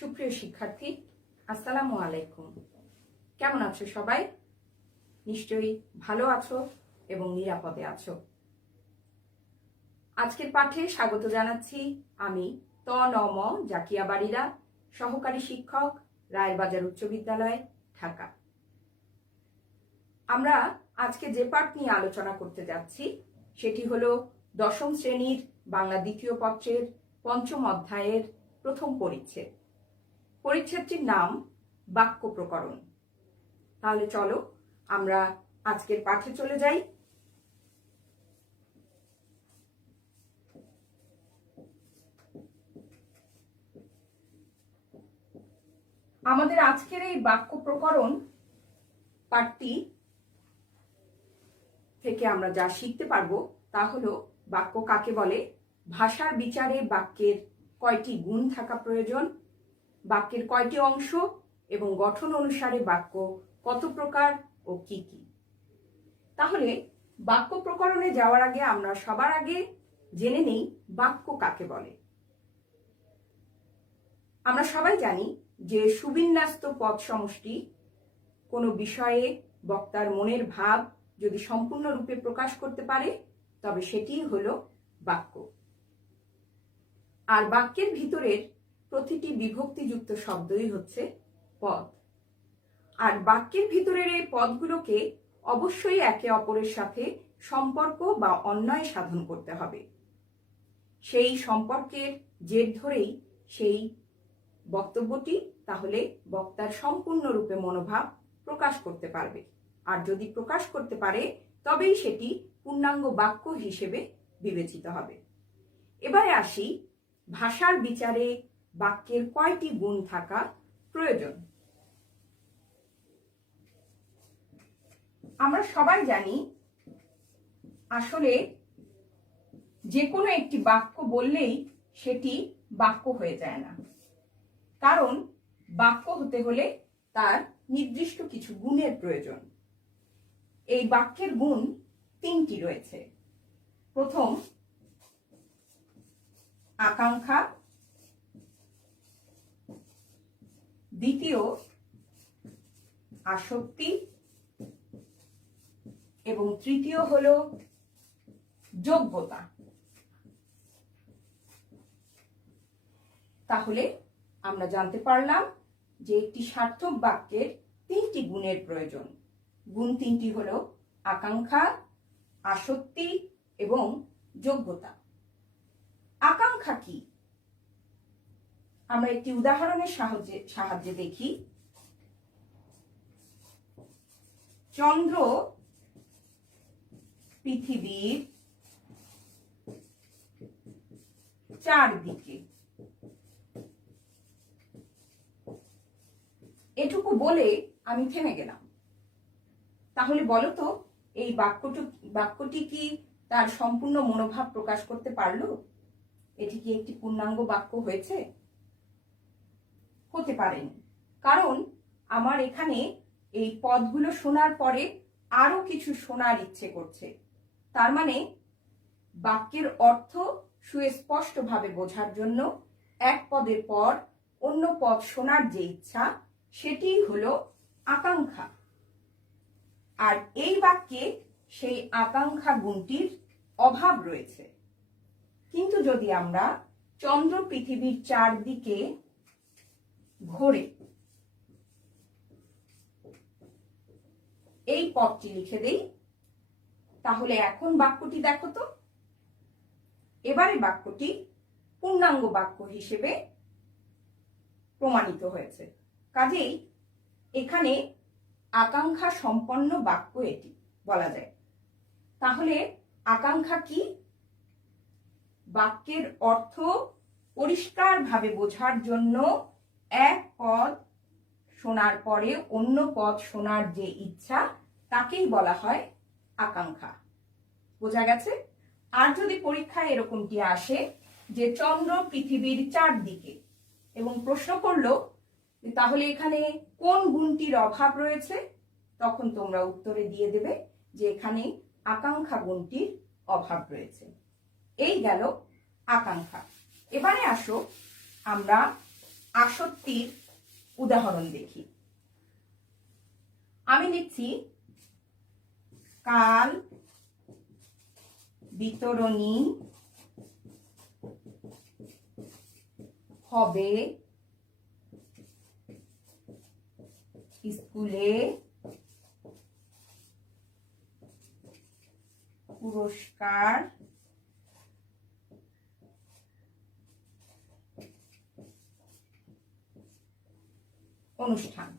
সুপ্রিয় শিক্ষার্থী, আসসালামু আলাইকুম। কেমন আছো সবাই? নিশ্চয়ই ভালো আছো এবং নিরাপদে আছো। আজকের পাঠে স্বাগত জানাচ্ছি আমি তনম জাকিয়া বাড়িরা, সহকারী শিক্ষক, রায়েরবাজার উচ্চ বিদ্যালয়, ঢাকা। আমরা আজকে যে পাঠ নিয়ে আলোচনা করতে যাচ্ছি সেটি হলো দশম শ্রেণীর বাংলা দ্বিতীয় পত্রের পঞ্চম অধ্যায়ের প্রথম পরিচ্ছেদ। পরিচ্ছেদটির নাম বাক্য প্রকরণ। তাহলে চলো আমরা আজকের পাঠে চলে যাই। আমাদের আজকের এই বাক্য প্রকরণ পাঠটি থেকে আমরা যা শিখতে পারবো তা হলো বাক্য কাকে বলে, ভাষার বিচারে বাক্যের কয়টি গুণ থাকা প্রয়োজন, বাক্যের কয়টি অংশ এবং গঠন অনুসারে বাক্য কত প্রকার ও কি কি। তাহলে বাক্য প্রকরণে যাওয়ার আগে আমরা সবার আগে জেনে নেই বাক্য কাকে বলে। আমরা সবাই জানি যে সুবিন্যস্ত পদ সমষ্টি কোনো বিষয়ে বক্তার মনের ভাব যদি সম্পূর্ণরূপে প্রকাশ করতে পারে তবে সেটিই হলো বাক্য। আর বাক্যের ভিতরের প্রতিটি বিভক্তিযুক্ত শব্দই হচ্ছে পদ। আর বাক্যের ভিতরের এই পদগুলোকে অবশ্যই একে অপরের সাথে সম্পর্ক বা অন্বয় সাধন করতে হবে। সেই সম্পর্কের জের ধরেই সেই বক্তব্যটি তাহলে বক্তার সম্পূর্ণরূপে মনোভাব প্রকাশ করতে পারবে। আর যদি প্রকাশ করতে পারে তবেই সেটি পূর্ণাঙ্গ বাক্য হিসেবে বিবেচিত হবে। এবারে আসি ভাষার বিচারে বাক্যের কয়টি গুণ থাকা প্রয়োজন। আমরা সবাই জানি আসলে যে কোনো একটি বাক্য বললেই সেটি বাক্য হয়ে যায় না, কারণ বাক্য হতে হলে তার নির্দিষ্ট কিছু গুণের প্রয়োজন। এই বাক্যের গুণ তিনটি রয়েছে। প্রথম আকাঙ্ক্ষা, দ্বিতীয় আসক্তি এবং তৃতীয় হলো যোগ্যতা। তাহলে আমরা জানতে পারলাম যে একটি সার্থক বাক্যের তিনটি গুণের প্রয়োজন। গুণ তিনটি হলো আকাঙ্ক্ষা, আসক্তি এবং যোগ্যতা। আকাঙ্ক্ষা কি? আমরা একটি উদাহরণের সাহায্যে দেখি। চন্দ্র পৃথিবীর চারদিকে। এটুকু বলে আমি থেমে গেলাম। তাহলে বলো তো এই বাক্যটি কি তার সম্পূর্ণ মনোভাব প্রকাশ করতে পারলো? এটি কি একটি পূর্ণাঙ্গ বাক্য হয়েছে? হতে পারেনি, কারণ আমার এখানে এই পদগুলো শোনার পরে আরো কিছু শোনার ইচ্ছে করছে। তার মানে বাক্যের অর্থ সুস্পষ্টভাবে বোঝার জন্য এক পদের পর অন্য পদ শোনার যে ইচ্ছা, সেটি হলো আকাঙ্ক্ষা। আর এই বাক্যে সেই আকাঙ্ক্ষা গুণটির অভাব রয়েছে। কিন্তু যদি আমরা চন্দ্র পৃথিবীর চারদিকে ঘোরে এই পদটি লিখে দেই, তাহলে এখন বাক্যটি দেখো তো। এবারে বাক্যটি পূর্ণাঙ্গ বাক্য হিসেবে প্রমাণিত হয়েছে। কাজেই এখানে আকাঙ্ক্ষা সম্পন্ন বাক্য এটি বলা যায়। তাহলে আকাঙ্ক্ষা কি? বাক্যের অর্থ পরিষ্কারভাবে বোঝার জন্য এক পদ শোনার পরে অন্য পদ শোনার যে ইচ্ছা, তাকেই বলা হয় আকাঙ্ক্ষা। বোঝা গেছে? আর যদি পরীক্ষায় এরকমটি আসে যে চন্দ্র পৃথিবীর চারদিকে এবং প্রশ্ন করলো তাহলে এখানে কোন গুণটির অভাব রয়েছে, তখন তোমরা উত্তরে দিয়ে দেবে যে এখানে আকাঙ্ক্ষা গুণটির অভাব রয়েছে। এই গেল আকাঙ্ক্ষা। এবারে আসো আমরা আসক্তির উদাহরণ দেখি। আমি লিখছি কাল বিতরণী হবে স্কুলে পুরস্কার অনুষ্ঠান।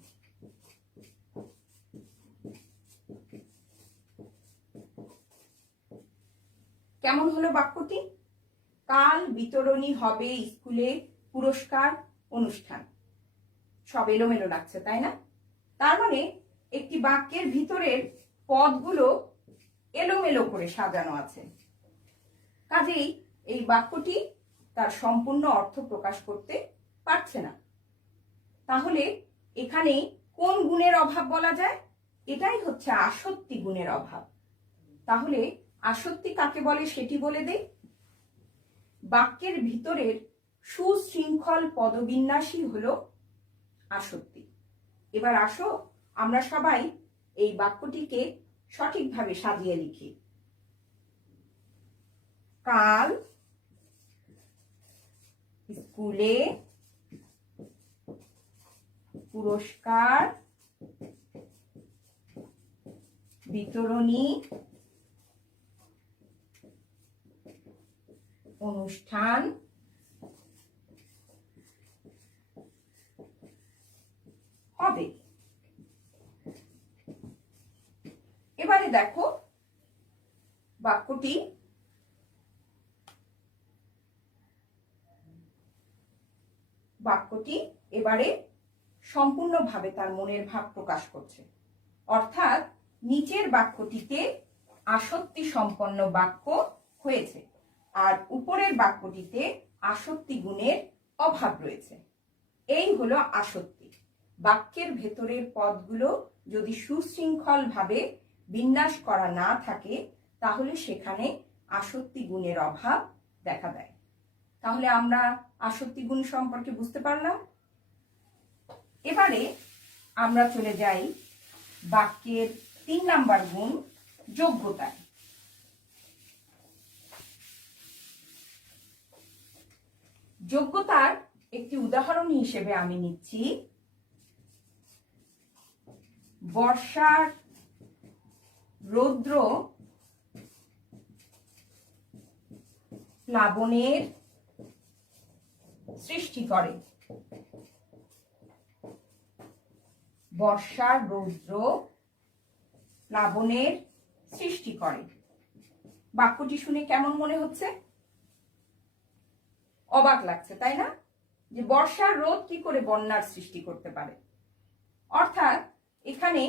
কেমন হলো বাক্যটি? কাল বিতরণী হবে স্কুলে পুরস্কার অনুষ্ঠান। সব এলোমেলো লাগছে, তাই না? তার মানে একটি বাক্যের ভিতরের পদগুলো এলোমেলো করে সাজানো আছে, কাজেই এই বাক্যটি তার সম্পূর্ণ অর্থ প্রকাশ করতে পারছে না। তাহলে এখানে কোন গুণের অভাব বলা যায়? এটাই হচ্ছে আসক্তি গুণের অভাব। তাহলে আসক্তি কাকে বলে সেটি বলে দেই। বাক্যের ভিতরের সুশৃঙ্খল পদবিন্যাসই হলো আসক্তি। এবার আসো আমরা সবাই এই বাক্যটিকে সঠিকভাবে সাজিয়ে লিখি। কাল স্কুলে পুরস্কার বিতরণী অনুষ্ঠান হবে। এবারে দেখো বাক্যটি এবারে সম্পূর্ণভাবে তার মনের ভাব প্রকাশ করছে। অর্থাৎ নিচের বাক্যটিতে আসক্তি সম্পন্ন বাক্য হয়েছে, আর উপরের বাক্যটিতে আসক্তি গুণের অভাব রয়েছে। এই হলো আসক্তি। বাক্যের ভেতরের পদগুলো যদি সুশৃঙ্খল ভাবে বিন্যাস করা না থাকে তাহলে সেখানে আসক্তি গুণের অভাব দেখা দেয়। তাহলে আমরা আসক্তি গুণ সম্পর্কে বুঝতে পারলাম। এবারে আমরা চলে যাই বাক্যের 3 নাম্বার গুণ, যোগ্যতায়। যোগ্যতার একটি উদাহরণ হিসেবে আমি নিচ্ছি বর্ষার রৌদ্র প্লাবনের সৃষ্টি করে। বর্ষার রৌদ্র প্লাবনের সৃষ্টি করে। বাক্যটি শুনে কেমন মনে হচ্ছে? অবাক লাগছে, তাই না? যে বর্ষার রোদ কি করে বন্যার সৃষ্টি করতে পারে। অর্থাৎ এখানে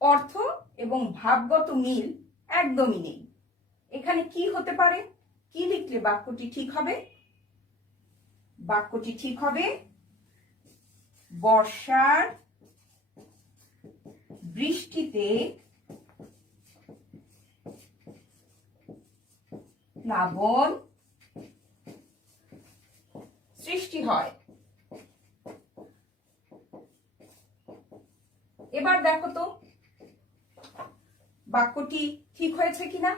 অর্থ এবং ভাবগত মিল একদমই নেই। এখানে কি হতে পারে? কি লিখলে বাক্যটি ঠিক হবে? বাক্যটি ঠিক হবে বর্ষার বৃষ্টিতে প্লাবন সৃষ্টি হয়। এবার দেখো তো বাক্যটি ঠিক হয়েছে কিনা।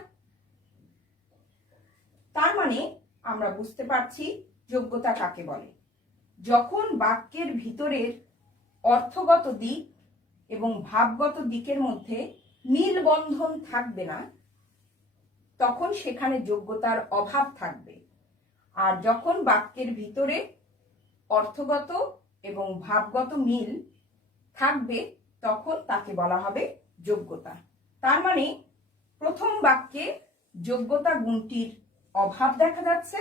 তার মানে আমরা বুঝতে পারছি যোগ্যতা কাকে বলে। যখন বাক্যের ভিতরের অর্থগত দিক এবং ভাবগত দিকের মধ্যে মিল বন্ধন থাকবে না তখন সেখানে যোগ্যতার অভাব থাকবে। আর যখন বাক্যের ভিতরে অর্থগত এবং ভাবগত মিল থাকবে তখন তাকে বলা হবে যোগ্যতা। তার মানে প্রথম বাক্যে যোগ্যতা গুণটির অভাব দেখা যাচ্ছে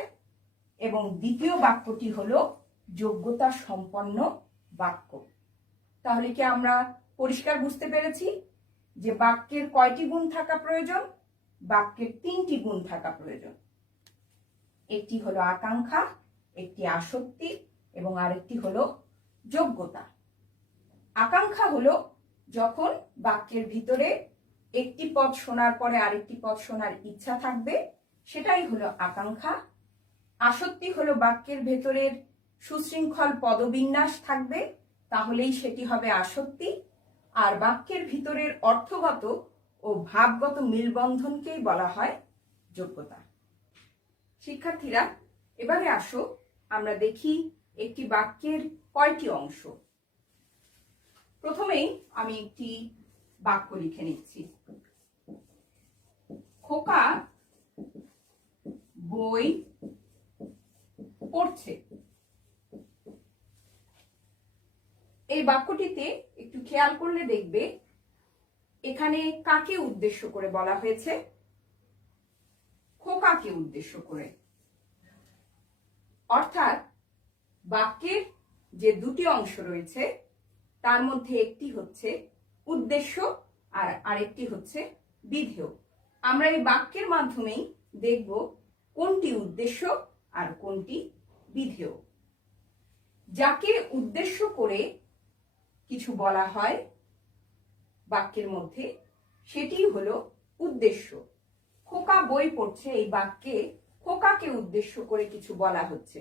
এবং দ্বিতীয় বাক্যটি হলো যোগ্যতা সম্পন্ন বাক্য। তাহলে কি আমরা পরিষ্কার বুঝতে পেরেছি যে বাক্যের কয়টি গুণ থাকা প্রয়োজন? বাক্যের 3টি গুণ থাকা প্রয়োজন। একটি হলো আকাঙ্ক্ষা, একটি আসক্তি এবং আরেকটি হলো যোগ্যতা। আকাঙ্ক্ষা হলো যখন বাক্যের ভিতরে একটি পদ শোনার পরে আরেকটি পদ শোনার ইচ্ছা থাকবে, সেটাই হলো আকাঙ্ক্ষা। আসক্তি হলো বাক্যের ভেতরের সুশৃঙ্খল পদবিন্যাস থাকবে, তাহলেই সেটি হবে আসক্তি। আর বাক্যের ভিতরের অর্থগত ও ভাবগত মিলবন্ধনকেই বলা হয় যোগ্যতা। শিক্ষার্থীরা, এবারে আসো আমরা দেখি একটি বাক্যের কয়টি অংশ। প্রথমেই আমি একটি বাক্য লিখে নিচ্ছি। খোকা বই পড়ছে। এই বাক্যটিতে একটু খেয়াল করলে দেখবে এখানে কাকে উদ্দেশ্য করে বলা হয়েছে? খোকাকে উদ্দেশ্য করে। অর্থাৎ বাক্যের যে দুটি অংশ রয়েছে তার মধ্যে একটি হচ্ছে উদ্দেশ্য আর আরেকটি হচ্ছে বিধেয়। আমরা এই বাক্যের মাধ্যমেই দেখব কোনটি উদ্দেশ্য আর কোনটি বিধেয়। যাকে উদ্দেশ্য করে কিছু বলা হয় বাক্যের মধ্যে সেটি হলো উদ্দেশ্য। খোকা বই পড়ছে, এই বাক্যে খোকাকে উদ্দেশ্য করে কিছু বলা হচ্ছে,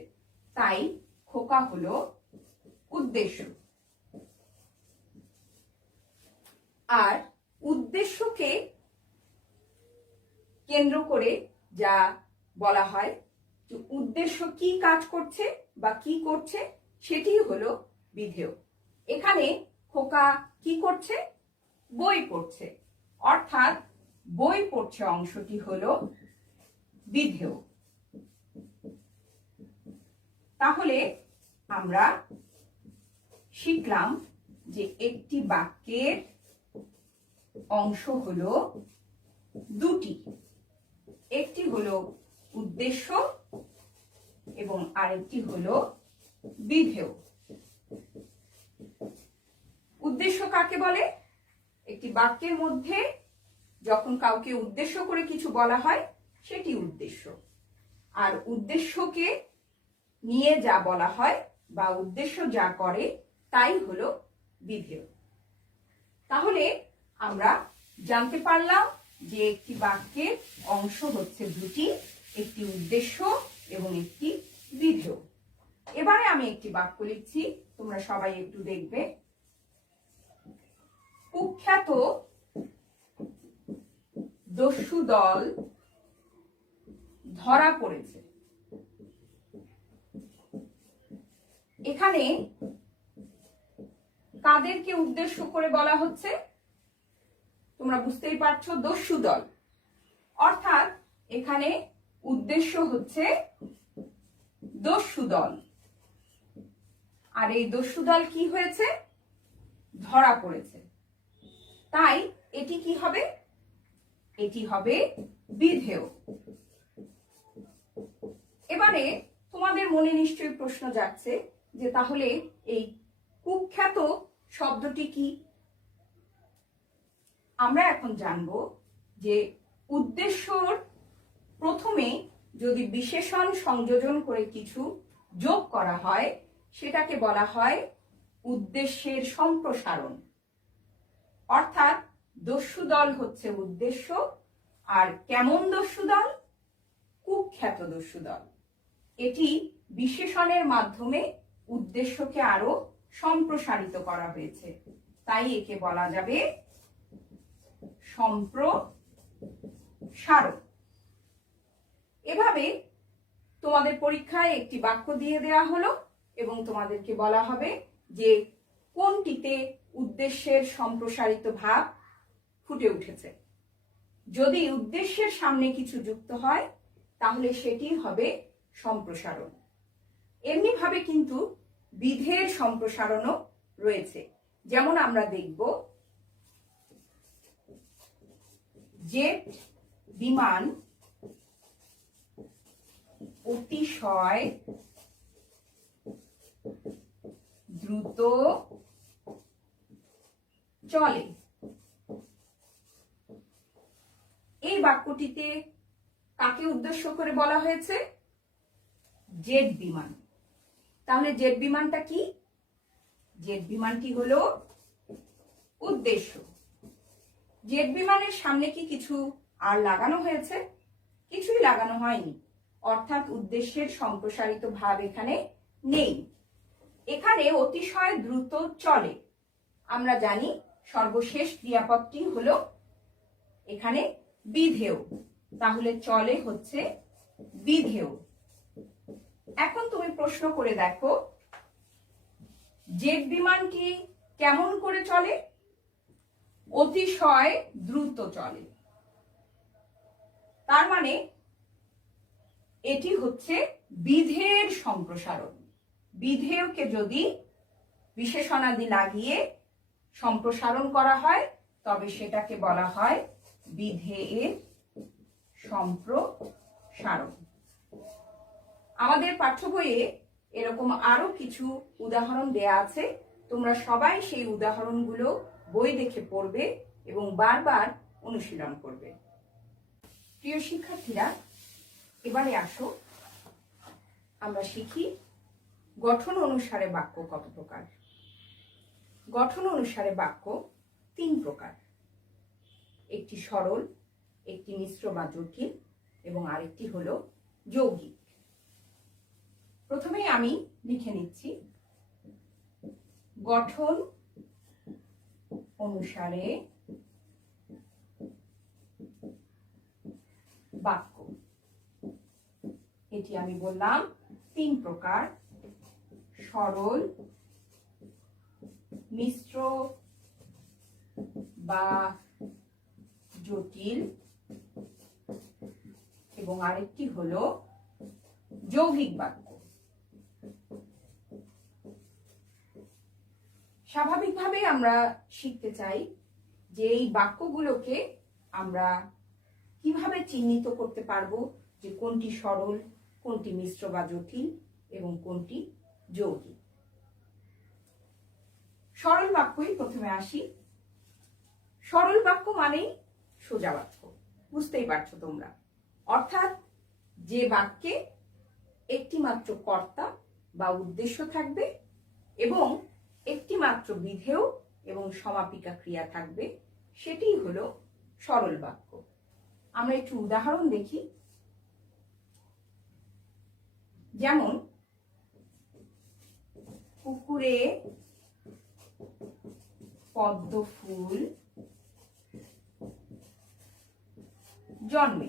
তাই খোকা হলো উদ্দেশ্য। আর উদ্দেশ্যকে কেন্দ্র করে যা বলা হয়, যে উদ্দেশ্য কি কাজ করছে বা কি করছে সেটি হলো বিধেয়। এখানে খোকা কি করছে? বই পড়ছে, অর্থাৎ বই পড়ছে অংশটি হলো বিধেয়। তাহলে আমরা শিখলাম যে একটি বাক্যের অংশ হলো দুটি, একটি হলো উদ্দেশ্য এবং আরেকটি হলো বিধেয়। উদ্দেশ্য কাকে বলে? একটি বাক্যের মধ্যে যখন কাউকে উদ্দেশ্য করে কিছু বলা হয় সেটি উদ্দেশ্য। আর উদ্দেশ্যকে নিয়ে যা বলা হয় বা উদ্দেশ্য যা করে তাই হলো বিধেয়। তাহলে আমরা জানতে পারলাম যে একটি বাক্যের অংশ হচ্ছে দুটি, একটি উদ্দেশ্য এবং একটি বিধেয়। এবারে আমি একটি বাক্য লিখছি, তোমরা সবাই একটু দেখবে। কুখ্যাত দস্যু দল ধরা পড়েছে। এখানে কাদেরকে উদ্দেশ্য করে বলা হচ্ছে? তোমরা বুঝতেই পারছো, দস্যু দল। অর্থাৎ এখানে উদ্দেশ্য হচ্ছে দস্যু দল। আর এই দস্যু দল কি হয়েছে? ধরা পড়েছে। তাই এটি কি হবে? এটি হবে বিধেয়। এবারে তোমাদের মনে নিশ্চয়ই প্রশ্ন যাচ্ছে যে তাহলে এই কুখ্যাত শব্দটি কি? আমরা এখন জানব যে উদ্দেশ্যর প্রথমে যদি বিশেষণ সংযোজন করে কিছু যোগ করা হয় সেটাকে বলা হয় উদ্দেশ্যের সম্প্রসারণ। অর্থাৎ দস্যু দল হচ্ছে উদ্দেশ্য, আর কেমন দস্যু দল? কুখ্যাত দস্যু দল। এটি বিশেষণের মাধ্যমে উদ্দেশ্যকে আরো সম্প্রসারিত করা হয়েছে, তাই একে বলা যাবে সম্প্রসারণ। এভাবে তোমাদের পরীক্ষায় একটি বাক্য দিয়ে দেওয়া হলো এবং তোমাদেরকে বলা হবে যে কোনটিতে উদ্দেশ্যের সম্প্রসারিত ভাব ফুটে উঠেছে। যদি উদ্দেশ্যের সামনে কিছু যুক্ত হয় তাহলে সেটি হবে সম্প্রসারণ। এমনি ভাবে কিন্তু বিধেয়ের সম্প্রসারণও রয়েছে। যেমন আমরা দেখব, জেট বিমান অতিশয় দ্রুত চলে। এই বাক্যটিতে কাকে উদ্দেশ্য করে বলা হয়েছে? জেট বিমান। তাহলে জেট বিমানটা কি? জেট বিমানটি হলো উদ্দেশ্য। জেট বিমানের সামনে কি কিছু আর লাগানো হয়েছে? কিছুই লাগানো হয়নি, অর্থাৎ উদ্দেশ্যের সম্প্রসারিত ভাব এখানে নেই। এখানে অতিশয় দ্রুত চলে। আমরা জানি সর্বশেষ ক্রিয়াপদটি হলো এখানে বিধেয়, তাহলে চলে হচ্ছে বিধেয়। এখন তুমি প্রশ্ন করে দেখো, জেট বিমানটি কেমন করে চলে? অতিশয় দ্রুত চলে। তার মানে এটি হচ্ছে বিধেয়ের সম্প্রসারণ। বিধেয়কে যদি বিশেষণাদি লাগিয়ে সম্প্রসারণ করা হয় তবে সেটাকে বলা হয় বিধেয়ের সম্প্রসারণ। আমাদের পাঠ্য বইয়ে এরকম আরো কিছু উদাহরণ দেয়া আছে। তোমরা সবাই সেই উদাহরণগুলো বই দেখে পড়বে এবং বারবার অনুশীলন করবে। প্রিয় শিক্ষার্থীরা, এবারে আসো আমরা শিখি গঠন অনুসারে বাক্য কত প্রকার। গঠন অনুসারে বাক্য 3 প্রকার। একটি সরল, একটি মিশ্র বা জটিল এবং আরেকটি হলো যৌগিক। প্রথমে আমি লিখে নিচ্ছি গঠন অনুসারে বাক্য। এটি আমি বললাম 3 প্রকার: সরল, মিশ্র বা জটিল এবং আরেকটি হলো যৌগিক বাক্য। স্বাভাবিকভাবে আমরা শিখতে চাই যে এই বাক্যগুলোকে আমরা কিভাবে চিহ্নিত করতে পারবো যে কোনটি সরল, কোনটি মিশ্র বা জটিল এবং কোনটি যৌগিক। সরল বাক্যই প্রথমে আসি। সরল বাক্য মানেই সোজা বাক্য, বুঝতেই পারছো তোমরা। অর্থাৎ যে বাক্যে একটি মাত্র কর্তা বা উদ্দেশ্য থাকবে এবং একটি মাত্র বিধেয় এবং সমাপিকা ক্রিয়া থাকবে, সেটিই হলো সরল বাক্য। আমরা একটু উদাহরণ দেখি। যেমন পুকুরে পদ্ম ফুল জন্মে।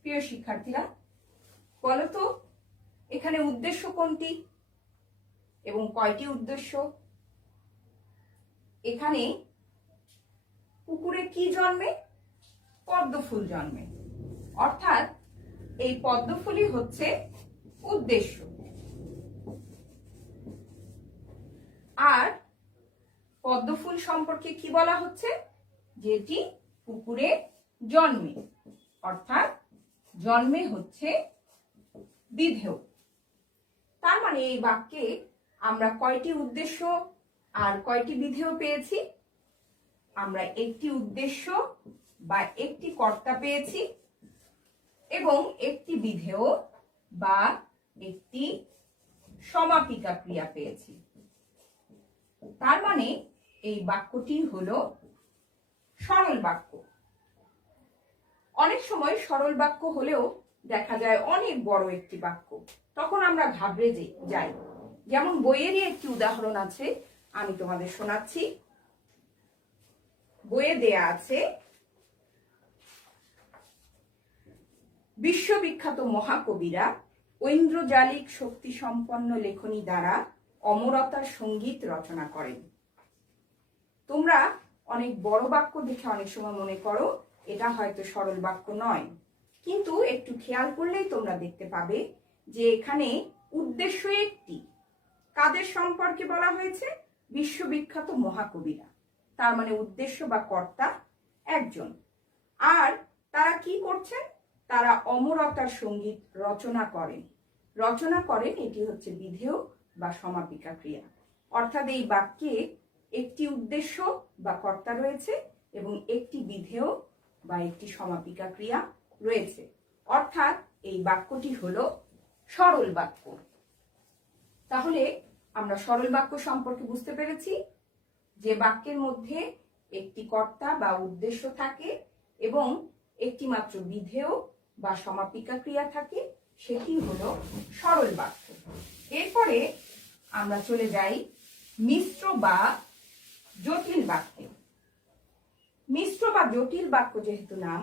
প্রিয় শিক্ষার্থীরা, বলতো এখানে উদ্দেশ্য কোনটি এবং কয়টি উদ্দেশ্য? এখানে পুকুরে কি জন্মে? পদ্ম ফুল জন্মে। অর্থাৎ এই পদ্ম ফুলই হচ্ছে উদ্দেশ্য। আর পদ্ম ফুল সম্পর্কে কি বলা হচ্ছে? যেটি পুকুরে জন্মে, অর্থাৎ জন্মে হচ্ছে বিধেয়। তার মানে এই বাক্যে আমরা কয়টি উদ্দেশ্য আর কয়টি বিধেয় পেয়েছি? আমরা একটি উদ্দেশ্য বা একটি কর্তা পেয়েছি এবং একটি বিধেয় বা একটি সমাপিকা ক্রিয়া পেয়েছি। তার মানে এই বাক্যটি হলো সরল বাক্য। অনেক সময় সরল বাক্য হলেও দেখা যায় অনেক বড় একটি বাক্য, তখন আমরা ঘাবড়ে যাই। যেমন বইয়েরই একটি উদাহরণ আছে, আমি তোমাদের শোনাচ্ছি। বইয়ে দেয়া আছে, বিশ্ববিখ্যাত মহাকবিরা ঐন্দ্রজালিক শক্তি সম্পন্ন লেখনী দ্বারা অমরতার সঙ্গীত রচনা করেন। তোমরা অনেক বড় বাক্য দেখে অনেক সময় মনে করো এটা হয়তো সরল বাক্য নয়, কিন্তু একটু খেয়াল করলেই তোমরা দেখতে পাবে যে এখানে উদ্দেশ্য একটি। কাদের সম্পর্কে বলা হয়েছে? বিশ্ববিখ্যাত মহাকবিরা। তার মানে উদ্দেশ্য বা কর্তা একজন। আর তারা কি করছেন? তারা অমরতার সঙ্গীত রচনা করেন। রচনা করেন, এটি হচ্ছে বিধেয় বা সমাপিকা ক্রিয়া। অর্থাৎ এই বাক্যে একটি উদ্দেশ্য বা কর্তা রয়েছে এবং একটি বিধেয় বা একটি সমাপিকা ক্রিয়া রয়েছে। অর্থাৎ এই বাক্যটি হলো সরল বাক্য। তাহলে আমরা সরল বাক্য সম্পর্কে বুঝতে পেরেছি যে বাক্যের মধ্যে একটি কর্তা বা উদ্দেশ্য থাকে এবং একটি মাত্র বিধেয় বা সমাপিকা ক্রিয়া থাকে, সেটি হলো সরল বাক্য। এরপরে আমরা চলে যাই মিশ্র বা জটিল বাক্যে। মিশ্র বা জটিল বাক্য যেহেতু নাম,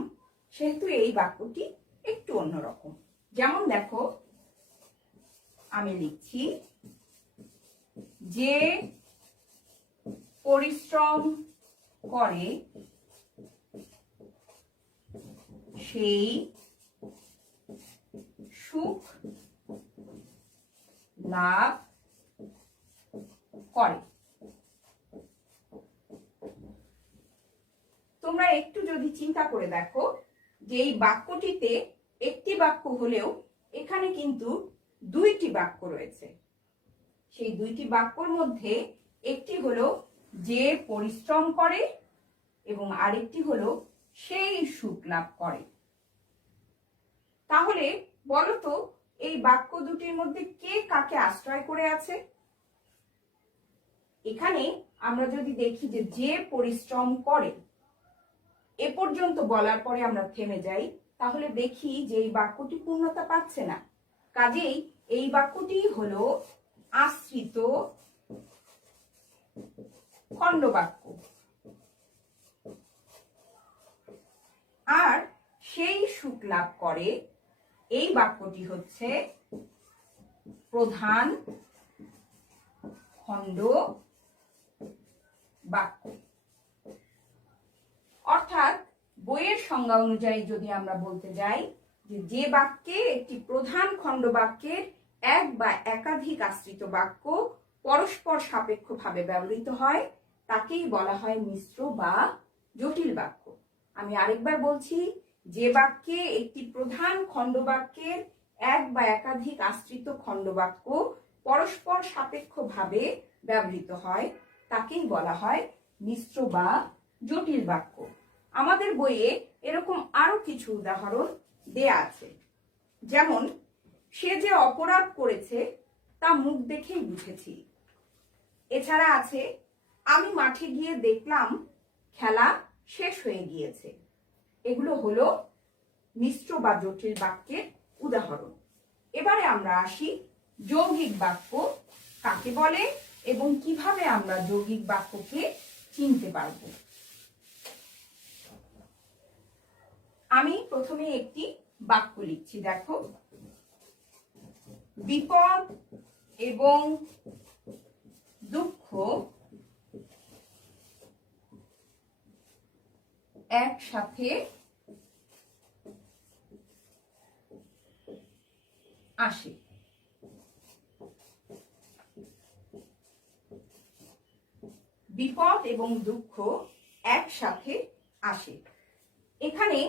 সেহেতু এই বাক্যটি একটু অন্যরকম। যেমন দেখো, আমি লিখছি, যে পরিশ্রম করে সেই সুখ লাভ করে। তোমরা একটু যদি চিন্তা করে দেখো যে এই বাক্যটিতে একটি বাক্য হলেও এখানে কিন্তু দুইটি বাক্য রয়েছে। সেই দুইটি বাক্যর মধ্যে একটি হলো যে পরিশ্রম করে এবং আরেকটি হলো সেই সুখ লাভ করে। তাহলে বলো তো, এই বাক্য দুটির মধ্যে কে কাকে আশ্রয় করে আছে? এখানে আমরা যদি দেখি যে পরিশ্রম করে এ পর্যন্ত বলার পরে আমরা থেমে যাই, তাহলে দেখি যে এই বাক্যটি পূর্ণতা পাচ্ছে না। কাজেই এই বাক্যটি হলো আশ্রিত খণ্ডবাক্য। আর সেই সুখ লাভ করে এই বাক্যটি হচ্ছে প্রধান খণ্ড বাক্য। অর্থাৎ বইয়ের সংজ্ঞা অনুযায়ী যদি আমরা বলতে যাই যে বাক্যে একটি প্রধান খণ্ড বাক্যের এক বা একাধিক আশ্রিত বাক্য পরস্পর সাপেক্ষভাবে ব্যবহৃত হয়, তাকেই বলা হয় মিশ্র বা জটিল বাক্য। আমি আরেকবার বলছি, যে বাক্যে একটি প্রধান খণ্ড বাক্যের এক বা একাধিক আশ্রিত খণ্ড বাক্য পরস্পর সাপেক্ষভাবে ব্যবহৃত হয়, তাকেই বলা হয় মিশ্র বা জটিল বাক্য। আমাদের বইয়ে এরকম আরো কিছু উদাহরণ দেয়া আছে। যেমন, সে যে অপরাধ করেছে তা মুখ দেখেই বুঝেছি। এছাড়া আছে, আমি মাঠে গিয়ে দেখলাম খেলা শেষ হয়ে গিয়েছে। এগুলো হলো মিশ্র বা জটিল বাক্যের উদাহরণ। এবারে আমরা আসি যৌগিক বাক্য কাকে বলে এবং কিভাবে আমরা যৌগিক বাক্যকে চিনতে পারব। আমি প্রথমে একটি বাক্য লিখছি। দেখো, বিপদ এবং দুঃখ একসাথে আসে। বিপদ এবং দুঃখ একসাথে আসে। এখানে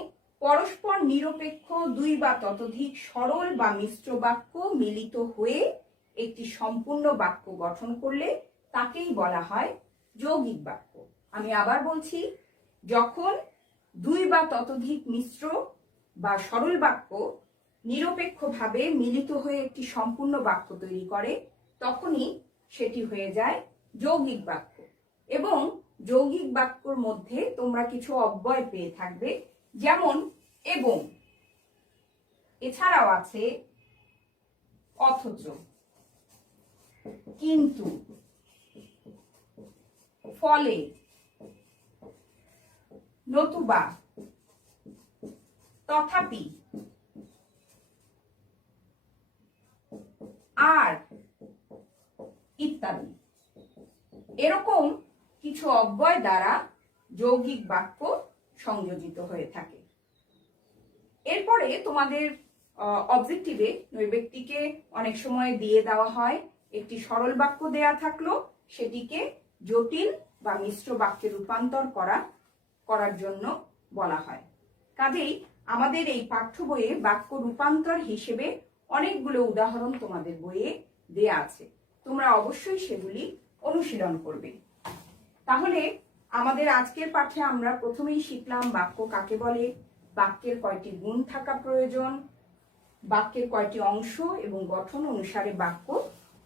পরস্পর নিরপেক্ষ দুই বা ততোধিক সরল বা মিশ্র বাক্য মিলিত হয়ে একটি সম্পূর্ণ বাক্য গঠন করলে তাকেই বলা হয় যৌগিক বাক্য। আমি আবার বলছি, যখন দুই বা ততোধিক মিশ্র বা সরল বাক্য নিরপেক্ষভাবে মিলিত হয়ে একটি সম্পূর্ণ বাক্য তৈরি করে, তখনই সেটি হয়ে যায় যৌগিক বাক্য। এবং যৌগিক বাক্যর মধ্যে তোমরা কিছু অব্যয় পেয়ে থাকবে, যেমন এবং, এছাড়াও আছে অথচ, কিন্তু, ফলে, নতুবা, তথাপি, আর ইত্যাদি। এরকম কিছু অব্যয় দ্বারা যৌগিক বাক্য সংযোজিত হয়ে থাকে। এরপরে তোমাদের অবজেক্টিভে নৈবেক্তিকে অনেক সময় দিয়ে দেওয়া হয়, একটি সরল বাক্য দেয়া থাকলো সেটিকে জটিল বা মিশ্র বাক্যে রূপান্তর করার জন্য বলা হয়। কাজেই আমাদের এই পাঠ্য বইয়ে বাক্য রূপান্তর হিসেবে অনেকগুলো উদাহরণ তোমাদের বইয়ে দেয়া আছে। তোমরা অবশ্যই সেগুলি অনুশীলন করবে। তাহলে আমাদের আজকের পাঠে আমরা প্রথমেই শিখলাম বাক্য কাকে বলে, বাক্যের কয়টি গুণ থাকা প্রয়োজন, বাক্যের কয়টি অংশ এবং গঠন অনুসারে বাক্য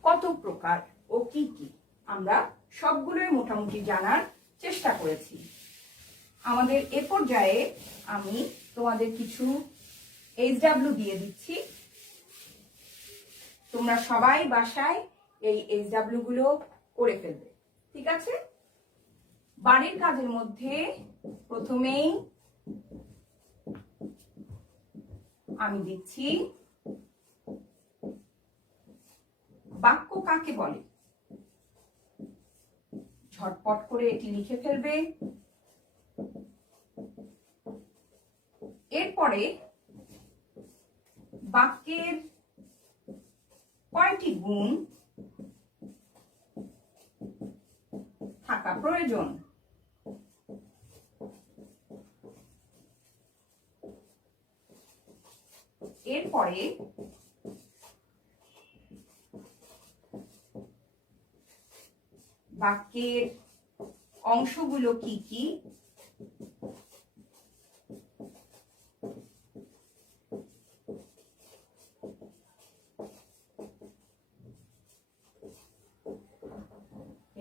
কত প্রকার ও কি কি, আমরা সবগুলোই মোটামুটি জানার চেষ্টা করেছি। আমাদের এ পর্যায়ে আমি তোমাদের কিছু HW দিয়ে দিচ্ছি। তোমরা সবাই বাসায় এই SW গুলো করে ফেলবে, ঠিক আছে? বাড়ির কাজের মধ্যে প্রথমেই আমি দিচ্ছি বাক্য কাকে বলে। ঝটপট করে এটি লিখে ফেলবে। এরপরে বাক্যের কয়টি গুণ থাকা প্রয়োজন, এরপরে বাক্যের অংশগুলো কি কি,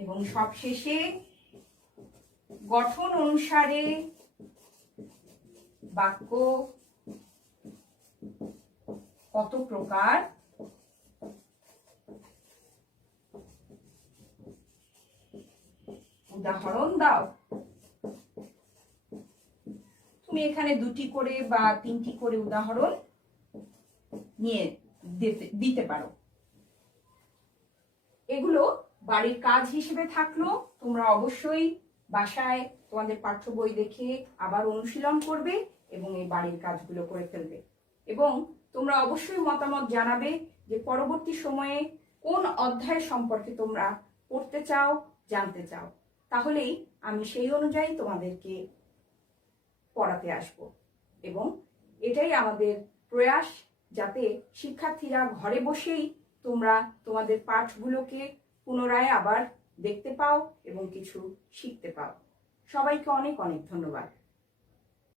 এবং সবশেষে গঠন অনুসারে বাক্য কত প্রকার, উদাহরণ দাও। তুমি এখানে 2টি করে বা 3টি করে উদাহরণ নিয়ে দিতে পারো। এগুলো বাড়ির কাজ হিসেবে থাকলো। তোমরা অবশ্যই বাসায় তোমাদের পাঠ্য বই দেখে আবার অনুশীলন করবে এবং এই বাড়ির কাজগুলো করে ফেলবে। এবং তোমরা অবশ্যই মতামত জানাবে যে পরবর্তী সময়ে কোন অধ্যায় সম্পর্কে তোমরা পড়তে চাও, জানতে চাও। তাহলেই আমি সেই অনুযায়ী তোমাদেরকে পড়াতে আসব। এবং এটাই আমাদের প্রয়াস, যাতে শিক্ষার্থীরা ঘরে বসেই তোমরা তোমাদের পাঠগুলোকে পুনরায় আবার দেখতে পাও এবং কিছু শিখতে পাও। সবাইকে অনেক অনেক ধন্যবাদ।